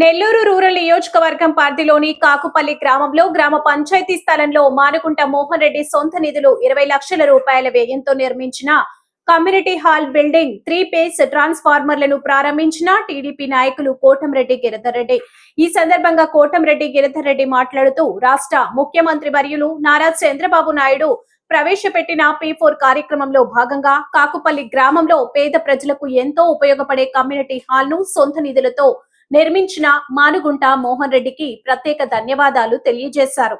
Nellore rural నియోజకవర్గం పరిధిలోని కాకుపల్లి గ్రామంలో గ్రామ పంచాయతీ స్థలంలో మానుకుంట మోహన్ రెడ్డి సొంత నిధులు ఇరవై లక్షల రూపాయల వ్యయంతో నిర్మించిన community hall building three phase ట్రాన్స్ఫార్మర్లను ప్రారంభించిన టీడీపీ నాయకులు కోటంరెడ్డి గిరిధర్రెడ్డి ఈ సందర్భంగా కోటంరెడ్డి గిరిధర్రెడ్డి మాట్లాడుతూ రాష్ట్ర ముఖ్యమంత్రి వర్యులు నారా చంద్రబాబు నాయుడు ప్రవేశపెట్టిన పీ ఫోర్ కార్యక్రమంలో భాగంగా కాకుపల్లి గ్రామంలో పేద ప్రజలకు ఎంతో ఉపయోగపడే కమ్యూనిటీ హాల్ను సొంత నిధులతో నిర్మించిన మానుగుంట మోహన్ రెడ్డికి ప్రత్యేక ధన్యవాదాలు తెలియజేశారు.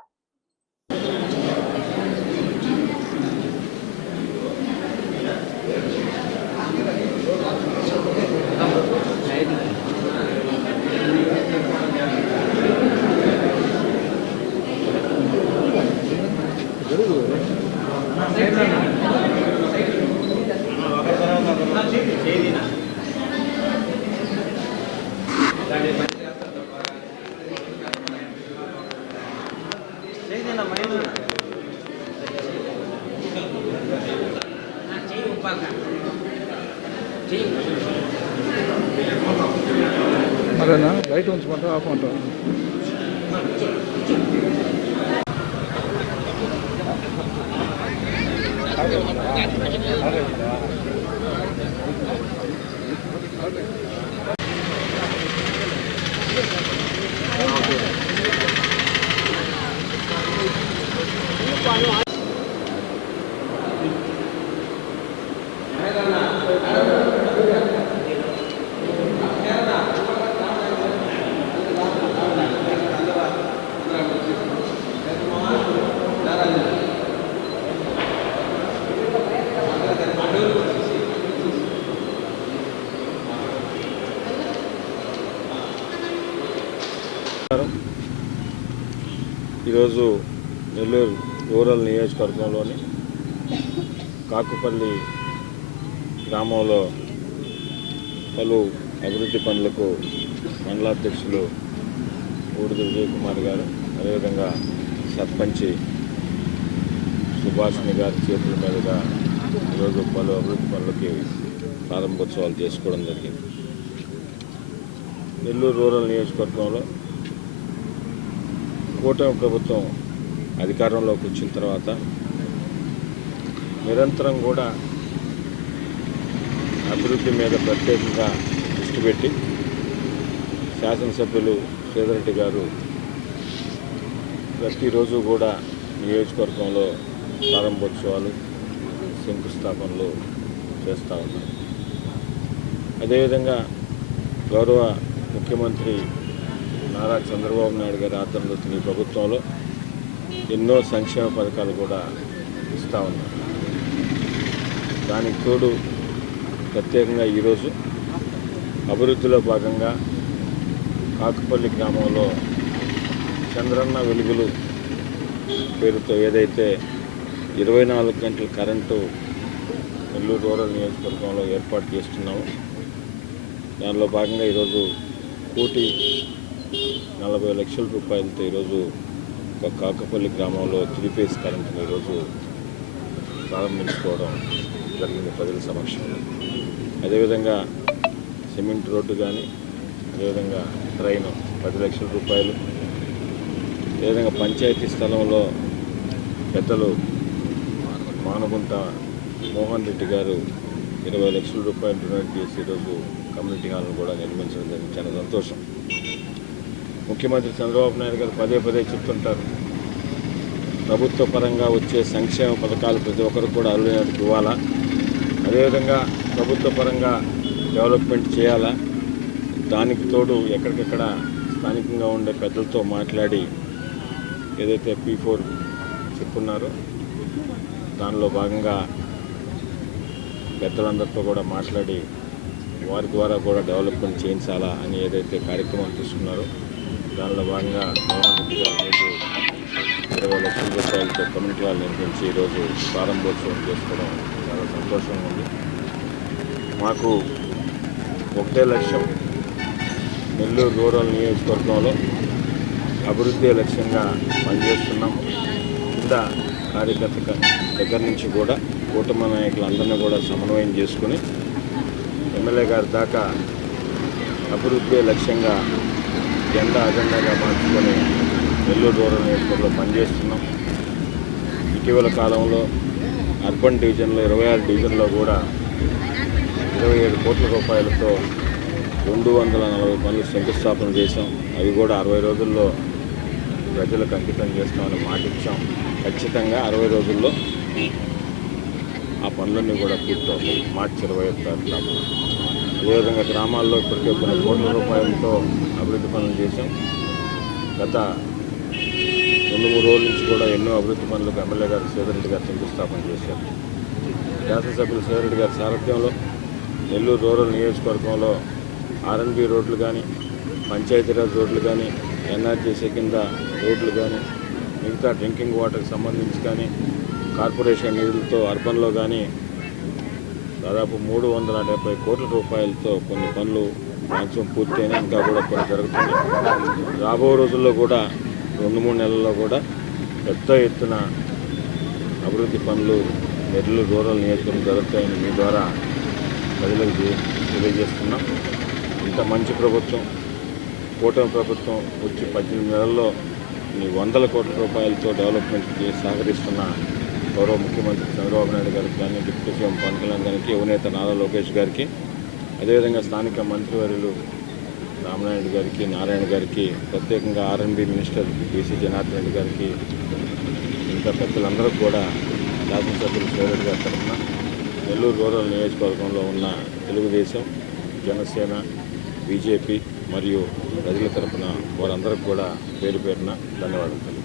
ಅದೇನಾ ಲೈಟ್ ಉಂಚ್ಕೊಂಡ್ರೆ ಆಫ್ ಉಂಟು ఈరోజు నెల్లూరు రూరల్ నియోజకవర్గంలోని కాకుపల్లి గ్రామంలో పలు అభివృద్ధి పనులకు మండలాధ్యక్షులు బూడిద విజయ్ కుమార్ గారు అదేవిధంగా సర్పంచి సుభాష్ని గారి చేతుల మీదుగా ఈరోజు పలు అభివృద్ధి పనులకి ప్రారంభోత్సవాలు చేసుకోవడం జరిగింది. నెల్లూరు రూరల్ నియోజకవర్గంలో కూటమి ప్రభుత్వం అధికారంలోకి వచ్చిన తర్వాత నిరంతరం కూడా అభివృద్ధి మీద ప్రత్యేకంగా దృష్టి పెట్టి శాసనసభ్యులు శ్రీధరెడ్డి గారు ప్రతిరోజు కూడా నియోజకవర్గంలో ప్రారంభోత్సవాలు శంకుస్థాపనలు చేస్తూ ఉన్నారు. అదేవిధంగా గౌరవ ముఖ్యమంత్రి నారా చంద్రబాబు నాయుడు గారి ఆధ్వర్యంలో ఈ ప్రభుత్వంలో ఎన్నో సంక్షేమ పథకాలు కూడా ఇస్తూ ఉన్నారు. దానికి తోడు ప్రత్యేకంగా ఈరోజు అభివృద్ధిలో భాగంగా కాకుపల్లి గ్రామంలో చంద్రన్న వెలుగులు పేరుతో ఏదైతే ఇరవై నాలుగు గంటల కరెంటు నెల్లూరు రూరల్ నియోజకవర్గంలో ఏర్పాటు చేస్తున్నాము దానిలో భాగంగా ఈరోజు కోటి నలభై లక్షల రూపాయలతో ఈరోజు ఒక కాకపల్లి గ్రామంలో త్రీ ఫేస్ కరెంట్ని ఈరోజు ప్రారంభించుకోవడం జరిగింది ప్రజల సమక్షంలో. అదేవిధంగా సిమెంట్ రోడ్డు కానీ అదేవిధంగా ట్రైన్ పది లక్షల రూపాయలు అదేవిధంగా పంచాయతీ స్థలంలో పెద్దలు మానగుంట మోహన్ రెడ్డి గారు ఇరవై లక్షల రూపాయలు డొనేట్ చేసి ఈరోజు కమ్యూనిటీ హాల్ను కూడా నిర్మించడం జరిగింది. చాలా సంతోషం. ముఖ్యమంత్రి చంద్రబాబు నాయుడు గారు పదే పదే చెప్తుంటారు. ప్రభుత్వ పరంగా వచ్చే సంక్షేమ పథకాలు ప్రతి ఒక్కరికి కూడా అర్హులైనట్టు ఇవ్వాలా? అదేవిధంగా ప్రభుత్వ పరంగా డెవలప్మెంట్ చేయాలా? దానికి తోడు ఎక్కడికక్కడ స్థానికంగా ఉండే పెద్దలతో మాట్లాడి ఏదైతే పీ ఫోర్ చెప్పున్నారో దానిలో భాగంగా పెద్దలందరితో కూడా మాట్లాడి వారి ద్వారా కూడా డెవలప్మెంట్ చేయించాలా అని ఏదైతే కార్యక్రమం తీసుకున్నారో దానిలో భాగంగా ఈరోజు ఇరవై లక్షల రూపాయలతో కమ్యూనిటీ హాల్ నిర్మించి ఈరోజు ప్రారంభోత్సవం చేసుకోవడం చాలా సంతోషంగా ఉంది. మాకు ఒకటే లక్ష్యం నెల్లూరు రూరల్ నియోజకవర్గంలో అభివృద్ధి లక్ష్యంగా పనిచేస్తున్నాం. కింద కార్యకర్త దగ్గర నుంచి కూడా కూటమి నాయకులందరినీ కూడా సమన్వయం చేసుకుని ఎమ్మెల్యే గారి దాకా అభివృద్ధి లక్ష్యంగా జెండా అజెండాగా మార్చుకొని నెల్లూరు రూరల్ నియోజకవర్గంలో పనిచేస్తున్నాం. ఇటీవల కాలంలో అర్బన్ డివిజన్లో ఇరవై ఆరు డివిజన్లో కూడా ఇరవై ఏడు కోట్ల రూపాయలతో రెండు వందల నలభై పనులు శంకుస్థాపన చేశాం. అవి కూడా అరవై రోజుల్లో ప్రజలకు అంకితం చేస్తామని మాటిచ్చాం ఖచ్చితంగా అరవై రోజుల్లో ఆ పనులన్నీ కూడా పూర్తవుతాయి. మార్చి ఇరవై ఐదు తారీఖు అదేవిధంగా గ్రామాల్లో ఇప్పటికే కొన్ని కోట్ల రూపాయలతో అభివృద్ధి పనులు చేశాం. గత రెండు మూడు రోజుల నుంచి కూడా ఎన్నో అభివృద్ధి పనులకు ఎమ్మెల్యే గారు సేదరెడ్డి గారు శంకుస్థాపన చేశారు. శాసనసభ్యులు సేదరెడ్డి గారి సారథ్యంలో నెల్లూరు రూరల్ నియోజకవర్గంలో ఆర్ఎన్బి రోడ్లు కానీ పంచాయతీరాజ్ రోడ్లు కానీ ఎన్ఆర్జీసీ కింద రోడ్లు కానీ మిగతా డ్రింకింగ్ వాటర్కి సంబంధించి కానీ కార్పొరేషన్ నిధులతో అర్బన్లో కానీ దాదాపు మూడు వందల డెబ్బై కోట్ల రూపాయలతో కొన్ని పనులు మ్యాక్సిమం పూర్తయినా ఇంకా కూడా కొన్ని జరుగుతుంది రాబో రోజుల్లో కూడా రెండు మూడు నెలల్లో కూడా పెద్ద ఎత్తున అభివృద్ధి పనులు నెల్లూరు రూరల్ నియోజకవర్గం జరుగుతాయని మీ ద్వారా ప్రజలకు తెలియజేస్తున్నాం. ఇంత మంచి ప్రభుత్వం కూటమి ప్రభుత్వం వచ్చి పద్దెనిమిది నెలల్లో వందల కోట్ల రూపాయలతో డెవలప్మెంట్కి సహకరిస్తున్న గౌరవ ముఖ్యమంత్రి చంద్రబాబు నాయుడు గారికి కానీ డిప్యూటీ సీఎం పవన్ కళ్యాణ్ గారికి యువనేత నారా లోకేష్ గారికి అదేవిధంగా స్థానిక మంత్రివర్యులు రామనాయుడు గారికి నారాయణ గారికి ప్రత్యేకంగా R N B minister BC Janardhan Reddy గారికి ఇంకా పెద్దలందరూ కూడా శాసనసభ్యులు సోదరుడు గారి తరఫున నెల్లూరు రూరల్ నియోజకవర్గంలో ఉన్న తెలుగుదేశం జనసేన బీజేపీ మరియు ప్రజల తరఫున వారందరికీ కూడా పేరు పేరున ధన్యవాదాలు.